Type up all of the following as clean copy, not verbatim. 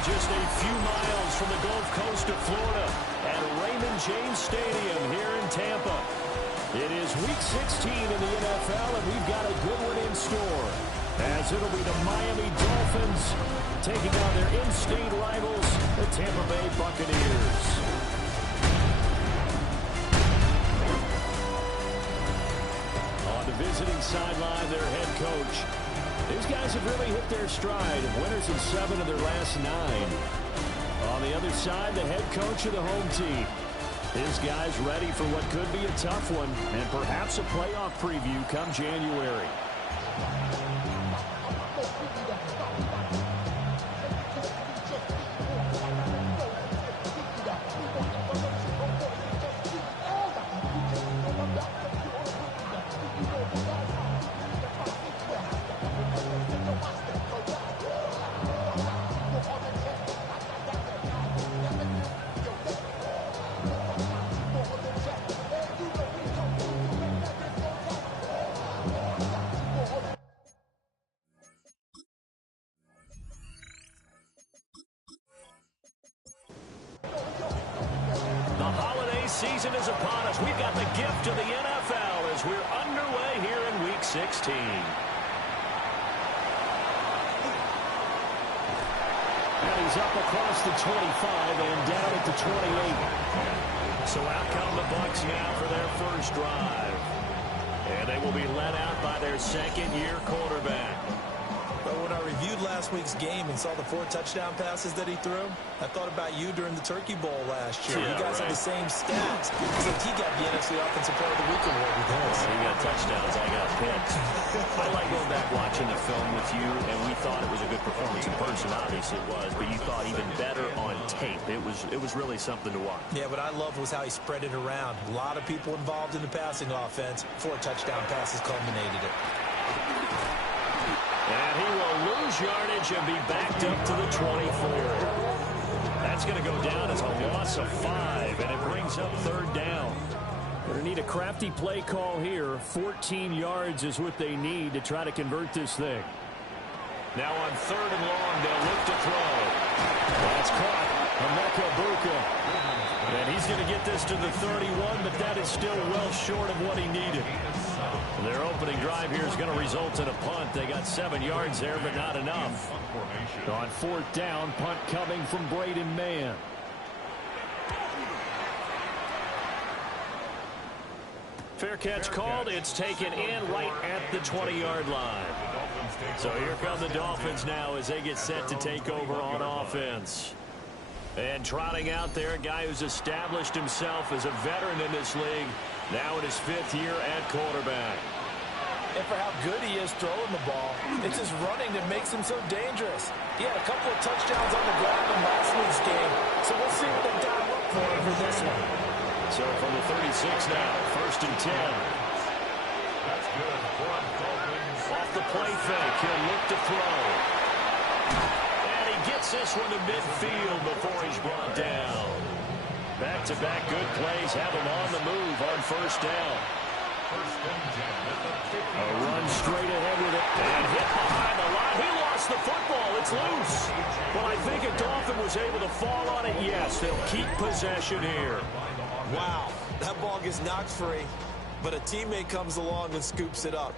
We're just a few miles from the Gulf Coast of Florida at Raymond James Stadium here in Tampa. It is Week 16 in the NFL, and we've got a good one in store, as it'll be the Miami Dolphins taking on their in-state rivals, the Tampa Bay Buccaneers. On the visiting sideline, their head coach. These guys have really hit their stride, winners in 7 of their last 9. On the other side, the head coach of the home team. His guys ready for what could be a tough one and perhaps a playoff preview come January. Season is upon us. We've got the gift of the NFL as we're underway here in Week 16. And he's up across the 25 and down at the 28. So out come the Bucs now for their first drive. And they will be led out by their second-year quarterback. But when I reviewed last week's game and saw the 4 touchdown passes that he threw, I thought about you during the Turkey Bowl last year. Yeah, you guys had the same stats. Except he got the NFC Offensive Player of the Week award with us. He got touchdowns. I got picks. I like going back watching the film with you, and we thought it was a good performance in person. Obviously it was, but you thought even better on tape. It was really something to watch. Yeah, what I loved was how he spread it around. A lot of people involved in the passing offense. 4 touchdown passes culminated it. And he will lose yardage and be backed up to the 24. That's going to go down as a loss of 5, and it brings up 3rd down. Going to need a crafty play call here. 14 yards is what they need to try to convert this thing. Now on 3rd and long, they'll look to throw. That's caught. Emeka Egbuka. And he's going to get this to the 31, but that is still well short of what he needed. Their opening drive here is going to result in a punt. They got 7 yards there, but not enough. On 4th down, punt coming from Braden Mann. Fair catch called. It's taken in right at the 20-yard line. So here come the Dolphins now as they get set to take over on offense. And trotting out there, a guy who's established himself as a veteran in this league, now in his 5th year at quarterback. And for how good he is throwing the ball, it's his running that makes him so dangerous. He had a couple of touchdowns on the ground in last week's game, so we'll see what they dial up for him for this one. So from the 36 now, 1st and 10. That's good. Off the play fake, he'll look to throw. And he gets this one to midfield before he's brought down. Back-to-back good plays have him on the move on 1st down. A run straight ahead with it. And hit behind the line. He lost the football. It's loose. But I think a Dolphin was able to fall on it. Yes, they'll keep possession here. Wow, that ball gets knocked free, but a teammate comes along and scoops it up.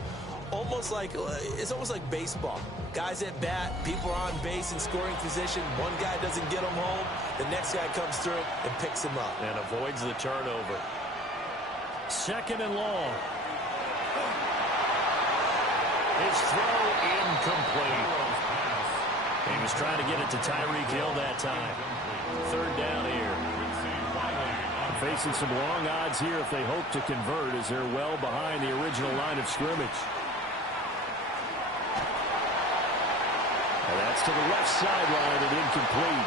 It's almost like baseball. Guys at bat, people are on base in scoring position. One guy doesn't get him home. The next guy comes through and picks him up. And avoids the turnover. 2nd and long. His throw incomplete. He was trying to get it to Tyreek Hill that time. 3rd down here. Facing some long odds here if they hope to convert as they're well behind the original line of scrimmage. And that's to the left sideline and incomplete.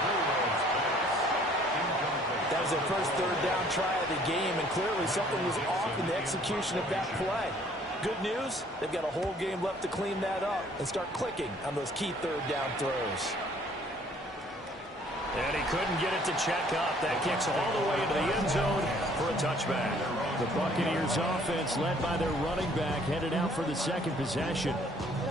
That was their first 3rd down try of the game, and clearly something was off in the execution of that play. Good news, they've got a whole game left to clean that up and start clicking on those key 3rd down throws. And he couldn't get it to check up. That kicks all the way into the end zone for a touchback. The Buccaneers offense, led by their running back, headed out for the 2nd possession.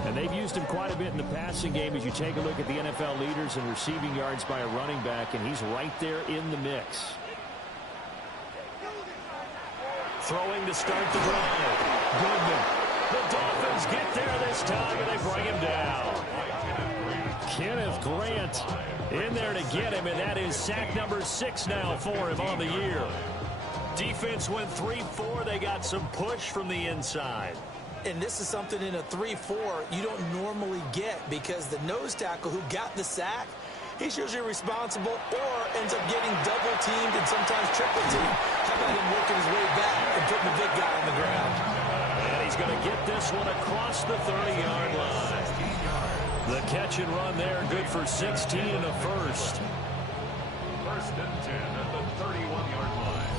And And they've used him quite a bit in the passing game as you take a look at the NFL leaders in receiving yards by a running back, and he's right there in the mix. Throwing to start the drive. Goodman. The Dolphins get there this time, and they bring him down. Kenneth Grant in there to get him, and that is sack number 6 now for him on the year. Defense went 3-4. They got some push from the inside. And this is something in a 3-4 you don't normally get, because the nose tackle who got the sack, he's usually responsible or ends up getting double teamed and sometimes triple teamed. How about him working his way back and putting the big guy on the ground? And he's going to get this one across the 30-yard line. The catch and run there, good for 16 and a first. First and 10 at the 31-yard line.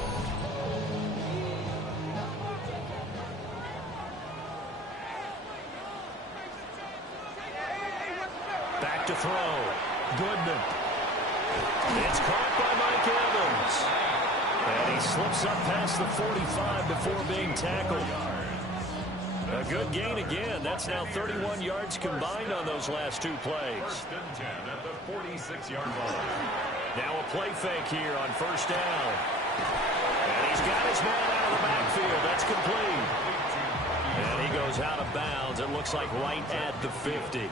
Back to throw. Goodman. It's caught by Mike Evans. And he slips up past the 45 before being tackled. A good gain again. That's now 31 yards combined on those last 2 plays. First and 10 at the 46-yard line. Now a play fake here on first down. And he's got his man out of the backfield. That's complete. And he goes out of bounds. It looks like right at the 50.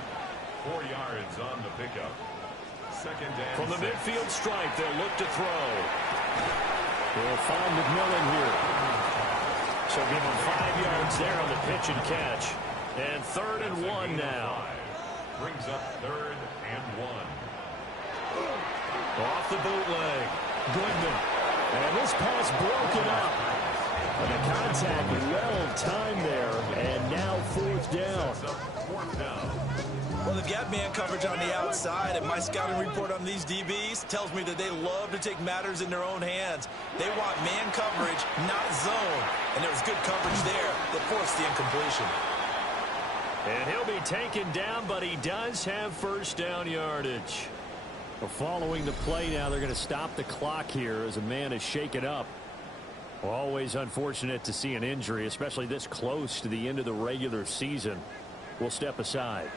4 yards on the pickup. Second and From the 6. midfield stripe, they'll look to throw. They'll find McMillan here. So give him 5 yards there on the pitch and catch. And 3rd and 1 now. Brings up 3rd and 1. Off the bootleg. Goodman. And this pass broken up. And the contact well timed there. And now 4th down. 4th down. Well, they've got man coverage on the outside, and my scouting report on these DBs tells me that they love to take matters in their own hands. They want man coverage, not zone. And there was good coverage there that forced the incompletion. And he'll be taken down, but he does have first down yardage. Well, following the play now, they're going to stop the clock here as a man is shaken up. Well, always unfortunate to see an injury, especially this close to the end of the regular season. We'll step aside.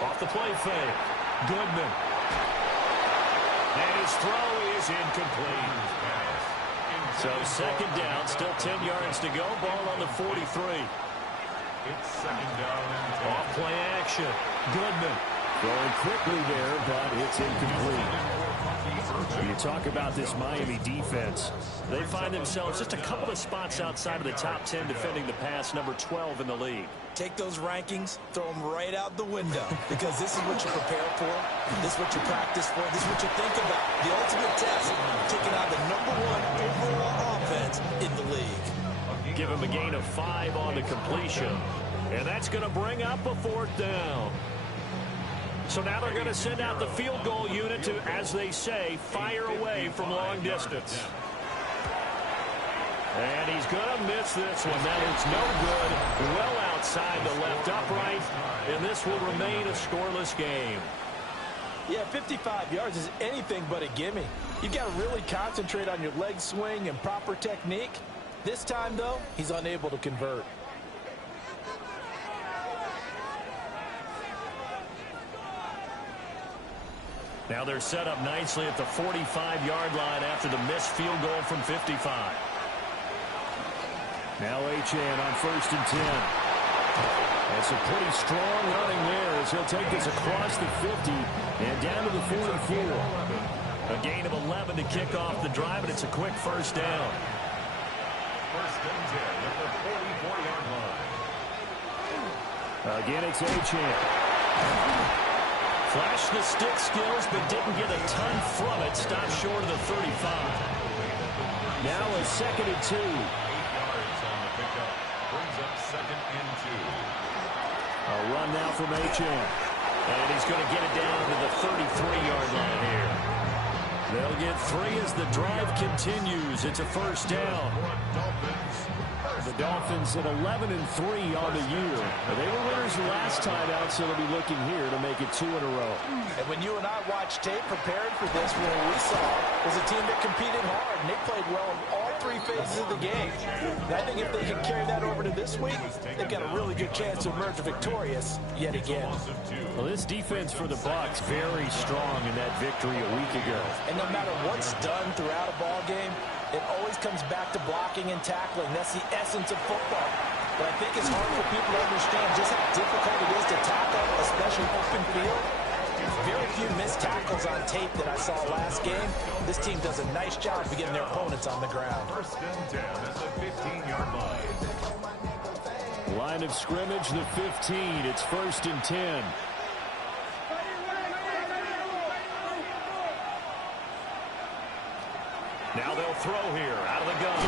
Off the play fake. Goodman. And his throw is incomplete. So 2nd down, still 10 yards to go. Ball on the 43. It's 2nd down and 10. Off play action. Goodman. Going quickly there, but it's incomplete. You talk about this Miami defense. They find themselves just a couple of spots outside of the top 10 defending the pass, number 12 in the league. Take those rankings, throw them right out the window, because this is what you prepare for, this is what you practice for, this is what you think about. The ultimate test, taking out the number 1 overall offense in the league. Give him a gain of 5 on the completion, and that's going to bring up a 4th down. So now they're going to send out the field goal unit to, as they say, fire away from long distance. And he's going to miss this one. That is no good. Well outside the left upright, and this will remain a scoreless game. Yeah, 55 yards is anything but a gimme. You've got to really concentrate on your leg swing and proper technique. This time, though, he's unable to convert. Now they're set up nicely at the 45-yard line after the missed field goal from 55. Now Achane on 1st and 10. That's a pretty strong running there as he'll take this across the 50 and down to the 44. A gain of 11 to kick off the drive, and it's a quick first down. First and 10 at the 44-yard line. Again, it's Achane. Flashed the stick skills, but didn't get a ton from it. Stopped short of the 35. Now a 2nd and 2. 8 yards on the pickup. Brings up 2nd and 2. A run now from Achane. And he's going to get it down to the 33-yard line here. They'll get 3 as the drive continues. It's a first down. The Dolphins at 11-3 on the year. They were winners last time out, so they'll be looking here to make it 2 in a row. And when you and I watched tape preparing for this, what we saw was a team that competed hard, and they played well in all three phases of the game. And I think if they can carry that over to this week, they've got a really good chance to emerge victorious yet again. Well, this defense for the Bucs very strong in that victory a week ago. And no matter what's done throughout a ball game, it always comes back to blocking and tackling. That's the essence of football. But I think it's hard for people to understand just how difficult it is to tackle, especially open field. Very few missed tackles on tape that I saw last game. This team does a nice job of getting their opponents on the ground. First and 10 at the 15-yard line. Line of scrimmage, the 15. It's first and 10. Now they'll throw here out of the gun.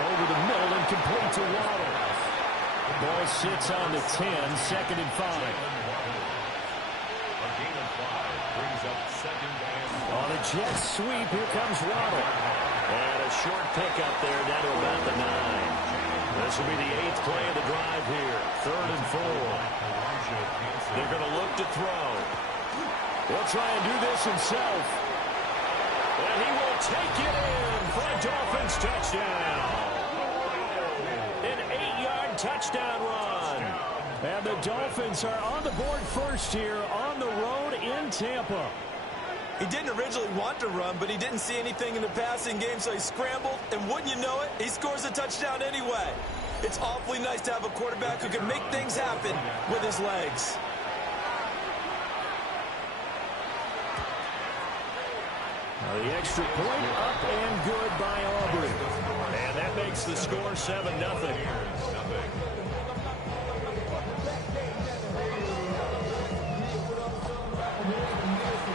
Over the middle and complete to Waddle. The ball sits on the 10, second and 5. A gain of 5 brings up second and 5. On a jet sweep, here comes Waddle. And a short pickup there down to about the 9. This will be the 8th play of the drive here. Third and 4. They're going to look to throw. He'll try and do this himself. And he will take it in for a Dolphins touchdown. An 8-yard touchdown run. And the Dolphins are on the board first here on the road in Tampa. He didn't originally want to run, but he didn't see anything in the passing game, so he scrambled, and wouldn't you know it, he scores a touchdown anyway. It's awfully nice to have a quarterback who can make things happen with his legs. The extra point up and good by Aubrey. And that makes the score 7-0.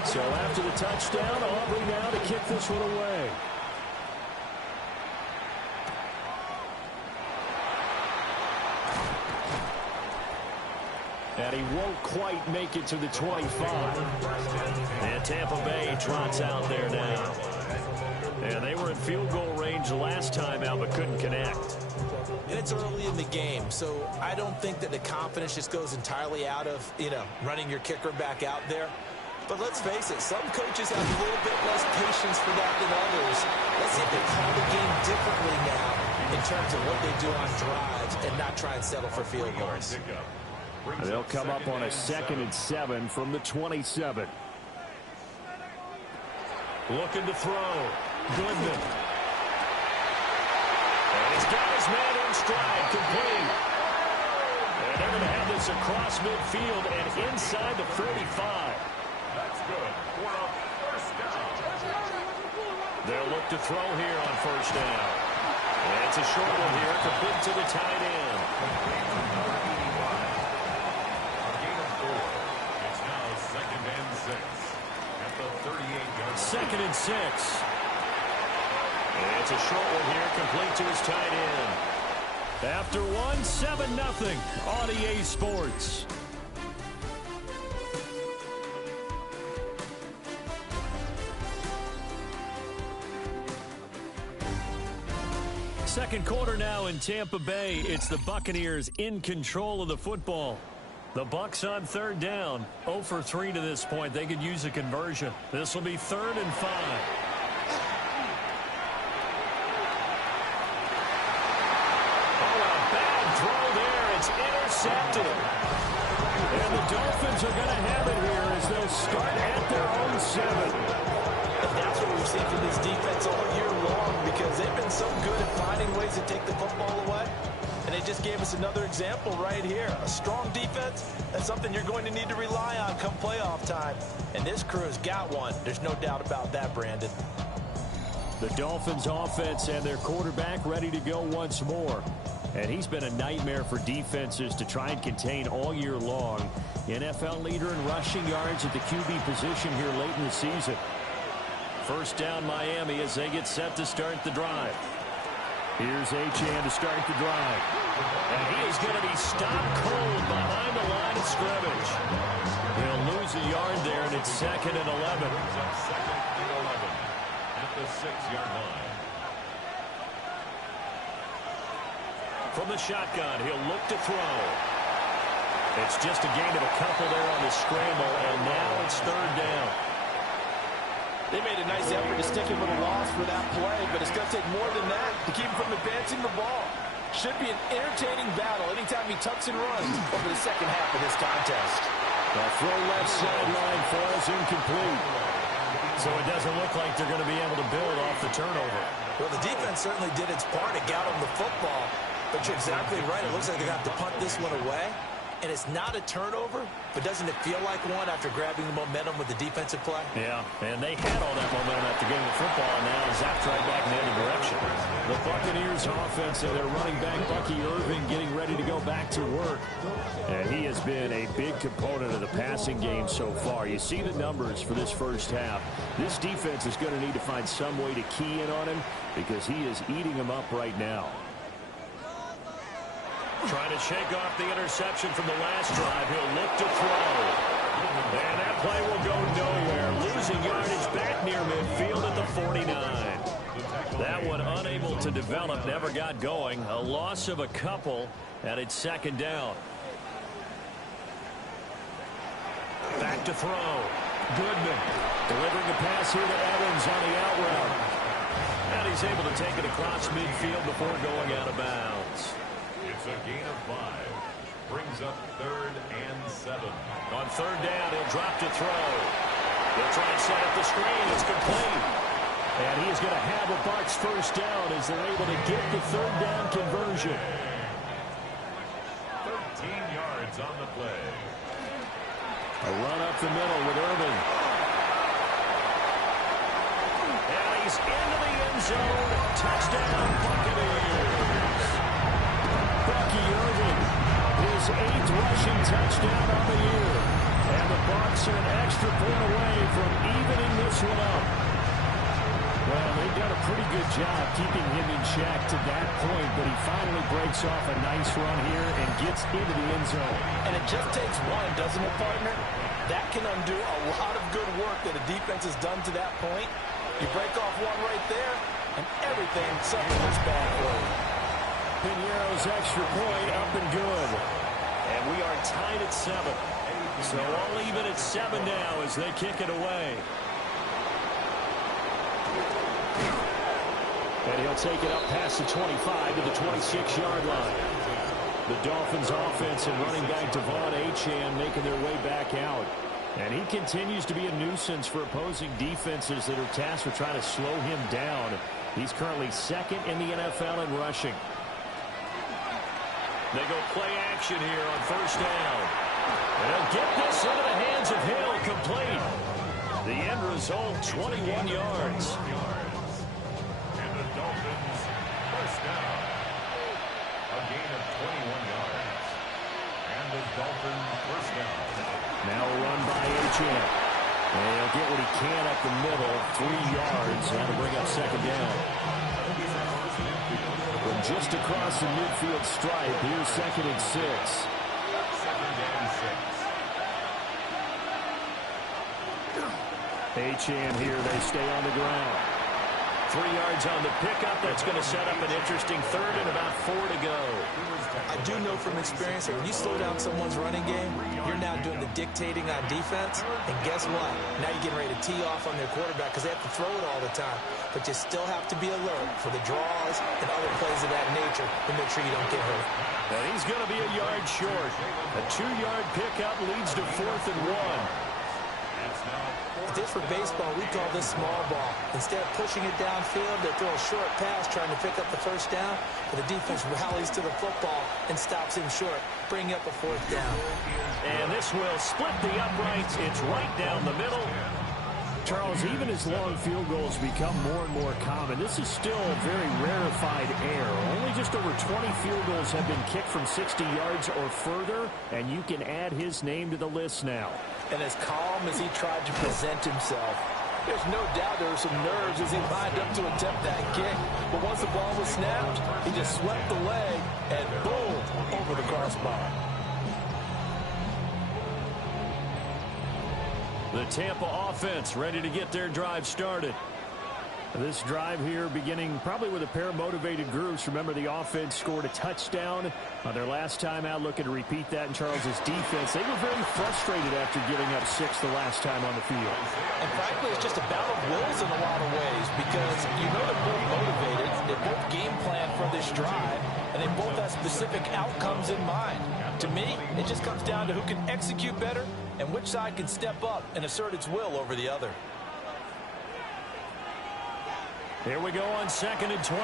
So after the touchdown, Aubrey now to kick this one away. And he won't quite make it to the 25. And Tampa Bay trots out there now. And they were in field goal range last time out, but couldn't connect. And it's early in the game, so I don't think that the confidence just goes entirely out of, running your kicker back out there. But let's face it, some coaches have a little bit less patience for that than others. Let's see if they call the game differently now in terms of what they do on drives and not try and settle for field goals. They'll come up on a 2nd and 7 from the 27. Looking to throw. Goodman. And he's got his man in stride, complete. And they're going to have this across midfield and inside the 35. That's good for a first down. They'll look to throw here on first down. And it's a short one here, complete to the tight end. It's now 2nd and 6 at the 38-yard line. 2nd and 6. And it's a short one here, complete to his tight end. After one, 7-0 on EA Sports. Second quarter now in Tampa Bay. It's the Buccaneers in control of the football. The Bucs on third down. 0 for 3 to this point. They could use a conversion. This will be 3rd and 5. Oh, a bad throw there. It's intercepted. And the Dolphins are going to have it here as they'll start at their own 7. And that's what we've seen from this defense all year long, because they've been so good at finding ways to take the football away. And they just gave us another example right here. A strong defense, that's something you're going to need to rely on come playoff time. And this crew has got one. There's no doubt about that, Brandon. The Dolphins offense and their quarterback ready to go once more. And he's been a nightmare for defenses to try and contain all year long. NFL leader in rushing yards at the QB position here late in the season. First down Miami as they get set to start the drive. Here's Achane to start the drive. And he is going to be stopped cold behind the line of scrimmage. He'll lose a yard there, and it's 2nd and 11. Second and 11 at the 6-yard line. From the shotgun, he'll look to throw. It's just a gain of a couple there on the scramble, and now it's 3rd down. They made a nice effort to stick him with a loss for that play, but it's going to take more than that to keep him from advancing the ball. Should be an entertaining battle anytime he tucks and runs over the second half of this contest. The throw left sideline falls incomplete. So it doesn't look like they're going to be able to build off the turnover. Well, the defense certainly did its part. It got them the football. But you're exactly right. It looks like they're going to have to punt this one away. And it's not a turnover, but doesn't it feel like one after grabbing the momentum with the defensive play? Yeah, and they had all that momentum after getting the football, and now zapped right back in the other direction. The Buccaneers offense and their running back, Bucky Irving, getting ready to go back to work. And he has been a big component of the passing game so far. You see the numbers for this first half. This defense is going to need to find some way to key in on him because he is eating them up right now. Trying to shake off the interception from the last drive. He'll look to throw. And that play will go nowhere. Losing yardage back near midfield at the 49. That one unable to develop, never got going. A loss of a couple, and it's second down. Back to throw. Goodman delivering a pass here to Evans on the out route. And he's able to take it across midfield before going out of bounds. It's a gain of 5. Brings up 3rd and 7. On third down, he'll drop to throw. He'll try and set up the screen. It's complete. And he's going to have a Bucs first down as they're able to get the third down conversion. 13 yards on the play. A run up the middle with Irving. And he's into the end zone. Touchdown, Buccaneers. Bucky Irving, his 8th rushing touchdown on the year. And the Bucs are an extra point away from evening this one up. Well, they've done a pretty good job keeping him in check to that point, but he finally breaks off a nice run here and gets into the end zone. And it just takes one, doesn't it, partner? That can undo a lot of good work that a defense has done to that point. You break off one right there, and everything suddenly looks bad for you. Piñeiro's extra point up and good. And we are tied at 7. So all even at 7 now as they kick it away. And he'll take it up past the 25 to the 26-yard line. The Dolphins offense and running back Devon Achane making their way back out. And he continues to be a nuisance for opposing defenses that are tasked with trying to slow him down. He's currently 2nd in the NFL in rushing. They go play action here on first down. And they'll get this into the hands of Hill, complete. The end result, 21 yards. And the Dolphins first down. A gain of 21 yards. And the Dolphins first down. Now a run by Achane. And he'll get what he can up the middle, 3 yards. That'll bring up second down. From just across the midfield stripe, here's 2nd and 6. 2nd and 6. Achane here, they stay on the ground. 3 yards on the pickup. That's going to set up an interesting third and about 4 to go. I do know from experience that when you slow down someone's running game, you're now doing the dictating on defense. And guess what? Now you're getting ready to tee off on their quarterback because they have to throw it all the time. But you still have to be alert for the draws and other plays of that nature to make sure you don't get hurt. And he's going to be a yard short. A 2-yard pickup leads to 4th and 1. This for baseball, we call this small ball. Instead of pushing it downfield, they throw a short pass trying to pick up the first down, but the defense rallies to the football and stops him short, bringing up a 4th down. And this will split the uprights. It's right down the middle. Charles, even as long field goals become more and more common, this is still a very rarefied air. Only just over 20 field goals have been kicked from 60 yards or further, and you can add his name to the list now. And as calm as he tried to present himself, there's no doubt there were some nerves as he lined up to attempt that kick. But once the ball was snapped, he just swept the leg and boom, over the crossbar. The Tampa offense ready to get their drive started. This drive here beginning probably with a pair of motivated groups. Remember, the offense scored a touchdown on their last time out, looking to repeat that in Charles's defense. They were very frustrated after giving up 6 the last time on the field. And frankly, it's just a battle of wills in a lot of ways because you know they're both motivated, they both game plan for this drive, and they both have specific outcomes in mind. To me, it just comes down to who can execute better and which side can step up and assert its will over the other. Here we go on 2nd and 12.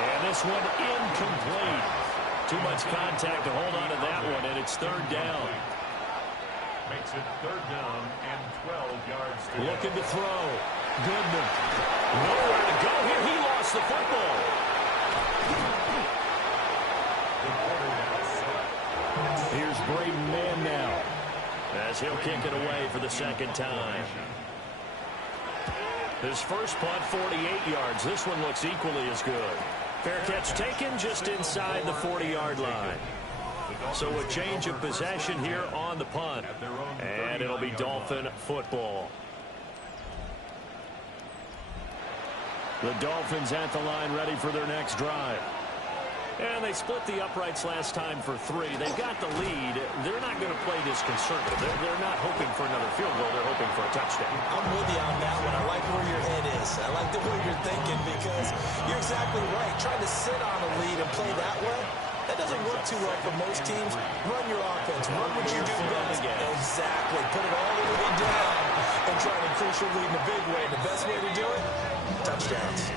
And this one incomplete. Too much contact to hold on to that one, and it's 3rd down. Makes it 3rd down and 12 yards to Looking to throw. Goodman. Nowhere to go here. He lost the football. Here's Braden Mann now, as he'll kick it away for the 2nd time. His first punt, 48 yards. This one looks equally as good. Fair catch taken just inside the 40-yard line. So a change of possession here on the punt. And it'll be Dolphin football. The Dolphins at the line ready for their next drive. And they split the uprights last time for 3. They've got the lead. They're not going to play this conservative. They're not hoping for another field goal. They're hoping for a touchdown. I'm with you on that one. I like where your head is. I like the way you're thinking because you're exactly right. Trying to sit on a lead and play that way, that doesn't work too well for most teams. Run your offense. Run what you do best. Exactly. Put it all the way down and try to increase your lead in a big way. The best way to do it, touchdowns.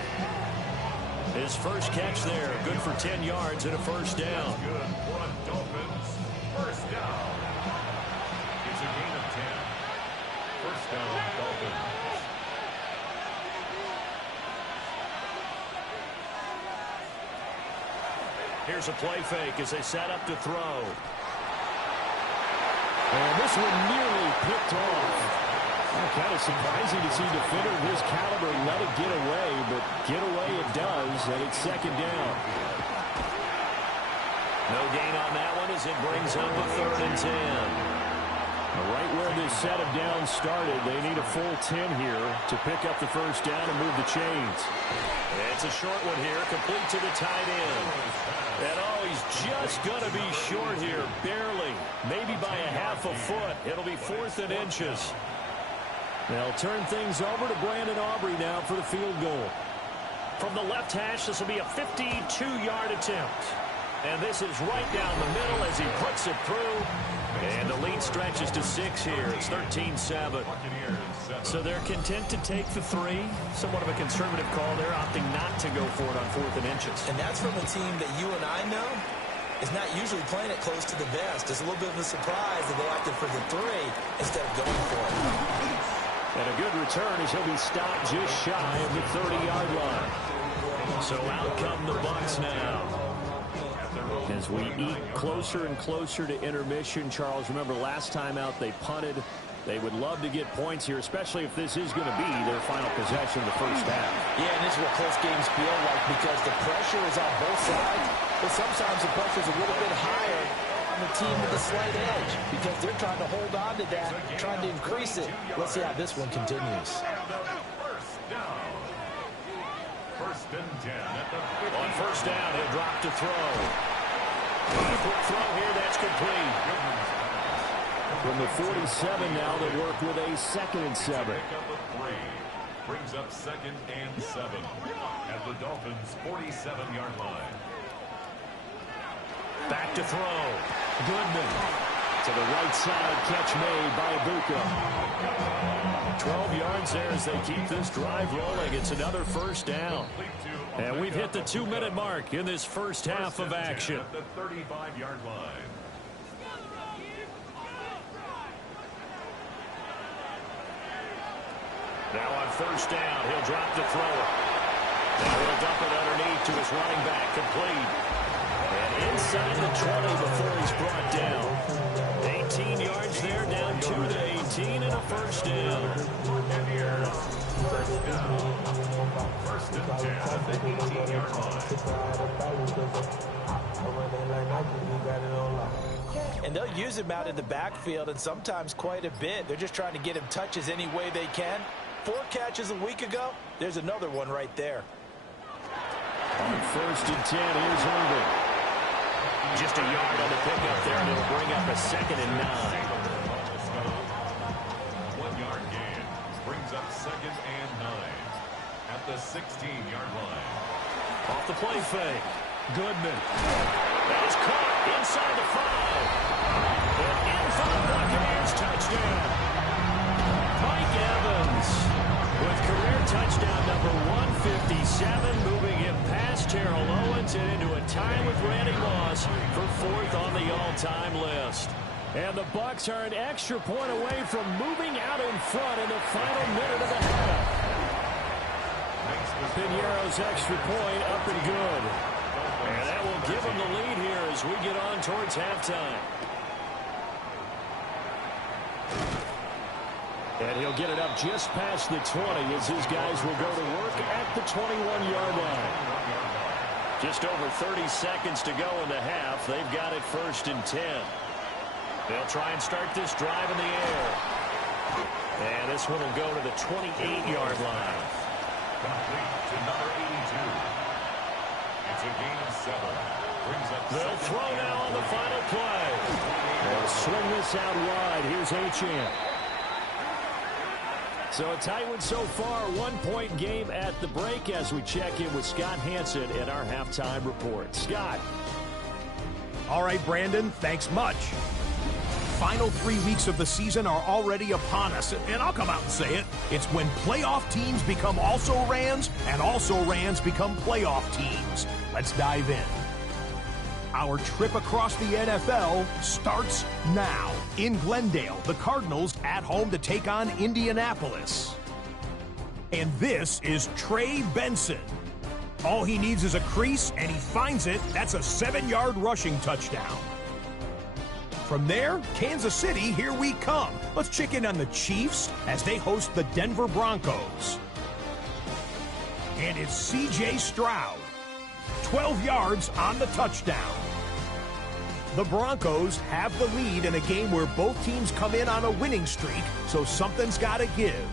His first catch there, good for 10 yards and a 1st down. good for the Dolphins. 1st down. It's a gain of 10. 1st down, Dolphins. Here's a play fake as they set up to throw. And this one nearly picked off. Kind of surprising to see a defender of his caliber let it get away, but get away it does, and it's 2nd down. No gain on that one as it brings up a 3rd and 10. Right where this set of downs started, they need a full 10 here to pick up the 1st down and move the chains. It's a short one here, complete to the tight end. And he's just going to be short here, barely, maybe by a half a foot. It'll be 4th and inches. They'll turn things over to Brandon Aubrey now for the field goal. From the left hash, this will be a 52-yard attempt. And this is right down the middle as he puts it through. And the lead stretches to 6 here. It's 13-7. So they're content to take the 3. Somewhat of a conservative call. They're opting not to go for it on 4th and inches. And that's from a team that you and I know is not usually playing it close to the vest. It's a little bit of a surprise that they opted for the 3 instead of going for it. And a good return as he'll be stopped just shy of the 30-yard line. So out come the Bucs now. As we eat closer and closer to intermission, Charles, remember last time out they punted. They would love to get points here, especially if this is going to be their final possession of the 1st half. Yeah, and this is what close games feel like because the pressure is on both sides, but sometimes the pressure is a little bit higher on the team with the slight edge because they're trying to hold on to that, trying to increase it. Let's see how this one continues. 1st down. 1st and 10 at the 50. On 1st down, he'll drop to throw. A quick throw here, that's complete. From the 47 now, they work with a 2nd and 7. Pick up a 3. Brings up 2nd and 7 at the Dolphins' 47-yard line. Back to throw. Goodman. To the right side, catch made by Ibuka. 12 yards there as they keep this drive rolling. It's another 1st down. And we've hit the 2-minute mark in this 1st half of action. At the 35-yard line. Now on 1st down, he'll drop to throw it. Now he'll dump it underneath to his running back, complete. And inside the 20 before he's brought down. 18 yards there, down 2 to 18 and a 1st down. 1st and 10 at the 18-yard line. And And they'll use him out in the backfield, and sometimes quite a bit. They're just trying to get him touches any way they can. 4 catches a week ago. There's another one right there. On 1st and 10, here's Irving. Just a yard on the pickup there, and it'll bring up a 2nd and 9. 1-yard gain brings up 2nd and 9 at the 16-yard line. Off the play fake. Goodman. That is caught inside the 5. And in for the Buccaneers touchdown. Mike Evans with career touchdown number 157, moving him past Terrell Owens and into a tie with Randy Moss for 4th on the all-time list. And the Bucs are an extra point away from moving out in front in the final minute of the half. Piñeiro's extra point up and good. And that will give him the lead here as we get on towards halftime. And he'll get it up just past the 20 as his guys will go to work at the 21-yard line. Just over 30 seconds to go in the half. They've got it 1st and 10. They'll try and start this drive in the air. And this one will go to the 28-yard line. Complete to number 82. It's a gain of 7. Brings up They'll throw now on the final play. They'll swing this out wide. Here's Achane. So a tight one so far, 1-point game at the break as we check in with Scott Hanson in our halftime report. Scott. All right, Brandon, thanks much. Final 3 weeks of the season are already upon us, and I'll come out and say it. It's when playoff teams become also-rans, and also-rans become playoff teams. Let's dive in. Our trip across the NFL starts now. In Glendale, the Cardinals at home to take on Indianapolis. And this is Trey Benson. All he needs is a crease, and he finds it. That's a 7-yard rushing touchdown. From there, Kansas City, here we come. Let's check in on the Chiefs as they host the Denver Broncos. And it's C.J. Stroud. 12 yards on the touchdown. The Broncos have the lead in a game where both teams come in on a winning streak, so something's got to give.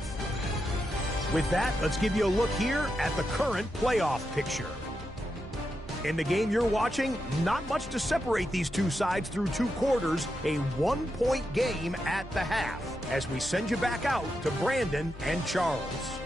With that, let's give you a look here at the current playoff picture. In the game you're watching, not much to separate these two sides through 2 quarters, a 1-point game at the half, as we send you back out to Brandon and Charles.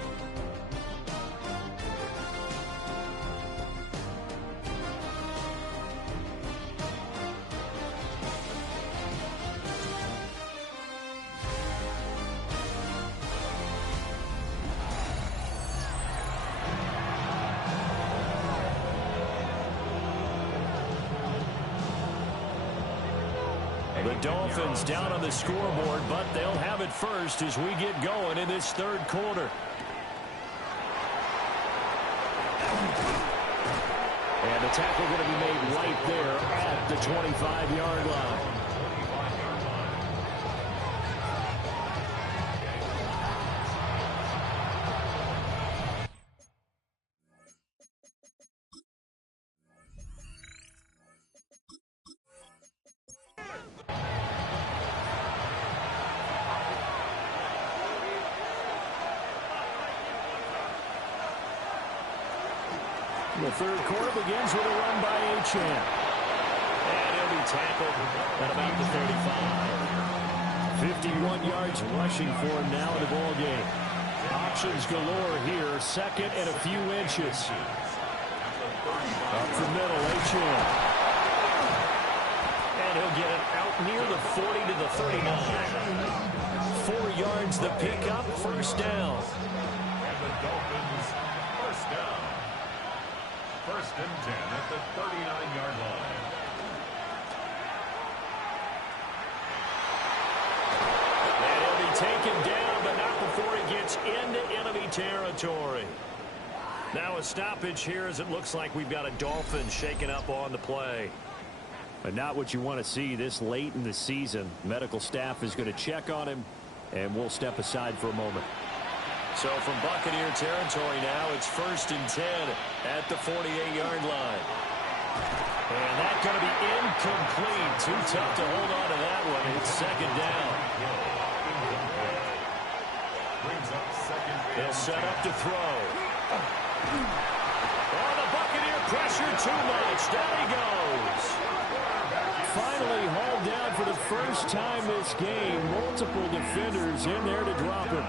The Dolphins down on the scoreboard, but they'll have it first as we get going in this 3rd quarter. And the tackle going to be made right there at the 25-yard line. The 3rd quarter begins with a run by Achane. And he'll be tackled at about the 35. 51 yards rushing for him now in the ball game. Options galore here. 2nd and a few inches. Up the middle, Achane. And he'll get it out near the 40 to the 39. 4 yards the pickup, 1st down. And the Dolphins, 1st down. 1st and 10 at the 39-yard line. And he'll be taken down, but not before he gets into enemy territory. Now a stoppage here as it looks like we've got a Dolphin shaken up on the play. But not what you want to see this late in the season. Medical staff is going to check on him, and we'll step aside for a moment. So from Buccaneer territory now, it's 1st and 10 at the 48-yard line. And that's going to be incomplete. Too tough to hold on to that one. It's second down. They'll set up to throw. Oh, the Buccaneer pressure too much. Down he goes. Finally hauled down for the first time this game. Multiple defenders in there to drop him.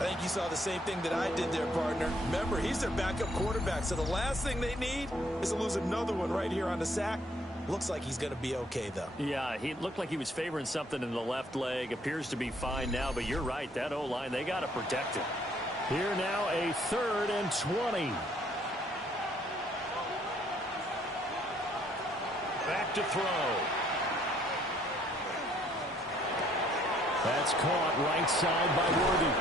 I think you saw the same thing that I did there, partner. Remember, he's their backup quarterback, so the last thing they need is to lose another one right here on the sack. Looks like he's going to be okay, though. Yeah, he looked like he was favoring something in the left leg. Appears to be fine now, but you're right. That O-line, they got to protect him. Here now, a 3rd and 20. Back to throw. That's caught right side by Worthy.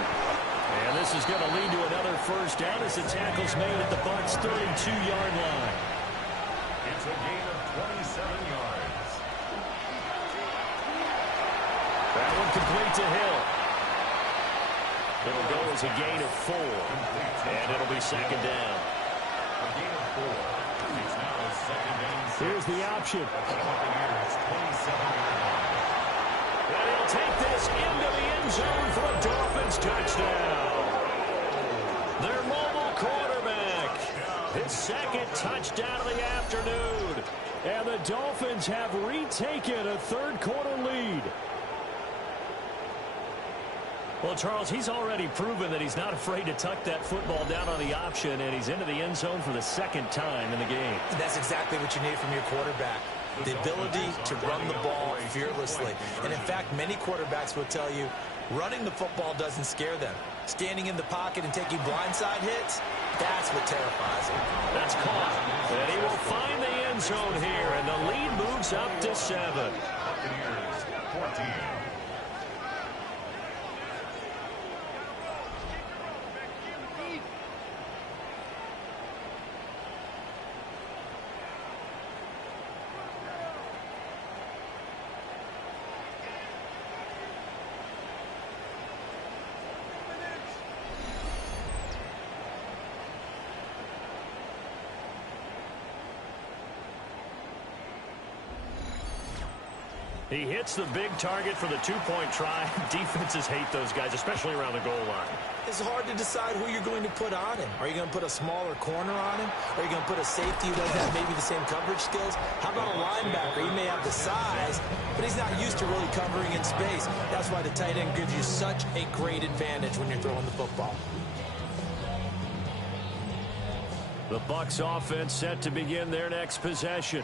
And this is going to lead to another first down as the tackle's made at the Bucs' 32-yard line. It's a gain of 27 yards. That one complete to Hill. It'll go as a gain of 4. And it'll be second down. A gain of 4. It's now a second down. Here's the option. Buccaneers 27-yard line. And he'll take this into the end zone for a Dolphins touchdown. Their mobile quarterback. His second touchdown of the afternoon. And the Dolphins have retaken a third-quarter lead. Well, Charles, he's already proven that he's not afraid to tuck that football down on the option, and he's into the end zone for the second time in the game. And that's exactly what you need from your quarterback. The ability to run the ball fearlessly. And in fact, many quarterbacks will tell you running the football doesn't scare them. Standing in the pocket and taking blindside hits, that's what terrifies them. That's caught. And he will find the end zone here, and the lead moves up to 7. Buccaneers 14. He hits the big target for the two-point try. Defenses hate those guys, especially around the goal line. It's hard to decide who you're going to put on him. Are you going to put a smaller corner on him? Are you going to put a safety who doesn't have maybe the same coverage skills? How about a linebacker? He may have the size, but he's not used to really covering in space. That's why the tight end gives you such a great advantage when you're throwing the football. The Bucs offense set to begin their next possession.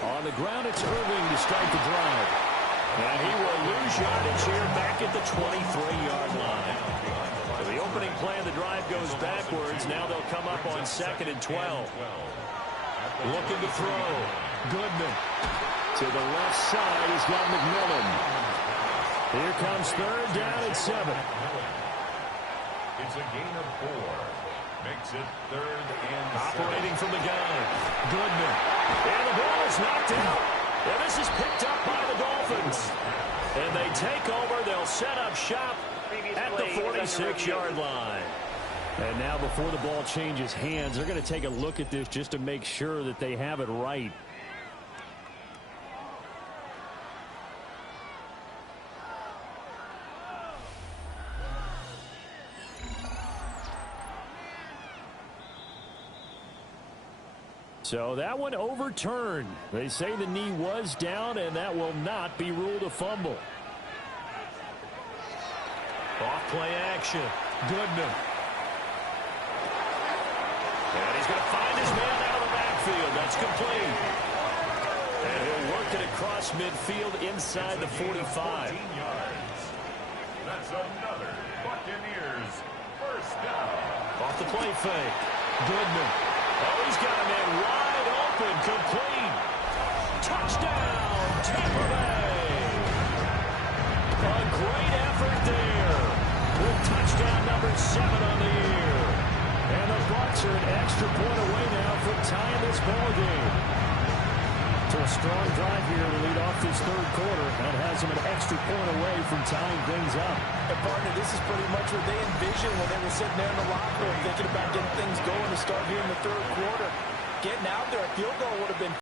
On the ground, it's Irving to start the drive. And he will lose yardage here back at the 23-yard line. So the opening play of the drive goes backwards. Now they'll come up on 2nd and 12. Looking to throw. Goodman. To the left side, he's got McMillan. Here comes 3rd down and 7. It's a gain of 4. Makes it 3rd and 7. Operating from the gun. Goodman. And the ball is knocked out. And this is picked up by the Dolphins. And they take over. They'll set up shop at the 46-yard line. And now before the ball changes hands, they're going to take a look at this just to make sure that they have it right. So that one overturned. They say the knee was down, and that will not be ruled a fumble. Off play action. Goodman. And he's going to find his man out of the backfield. That's complete. And he'll work it across midfield inside the 45. 14 yards. That's another Buccaneers first down. Off the play fake. Goodman. Oh, he's got a man wide open, complete. Touchdown, Tampa Bay. A great effort there with touchdown number 7 on the year. And the Bucs are an extra point away now from tying this ball game. to a strong drive here to lead off this third quarter. That has them an extra point away from tying things up. And partner, this is pretty much what they envisioned when they were sitting there in the locker room thinking about getting things going to start here in the third quarter. Getting out there, a field goal would have been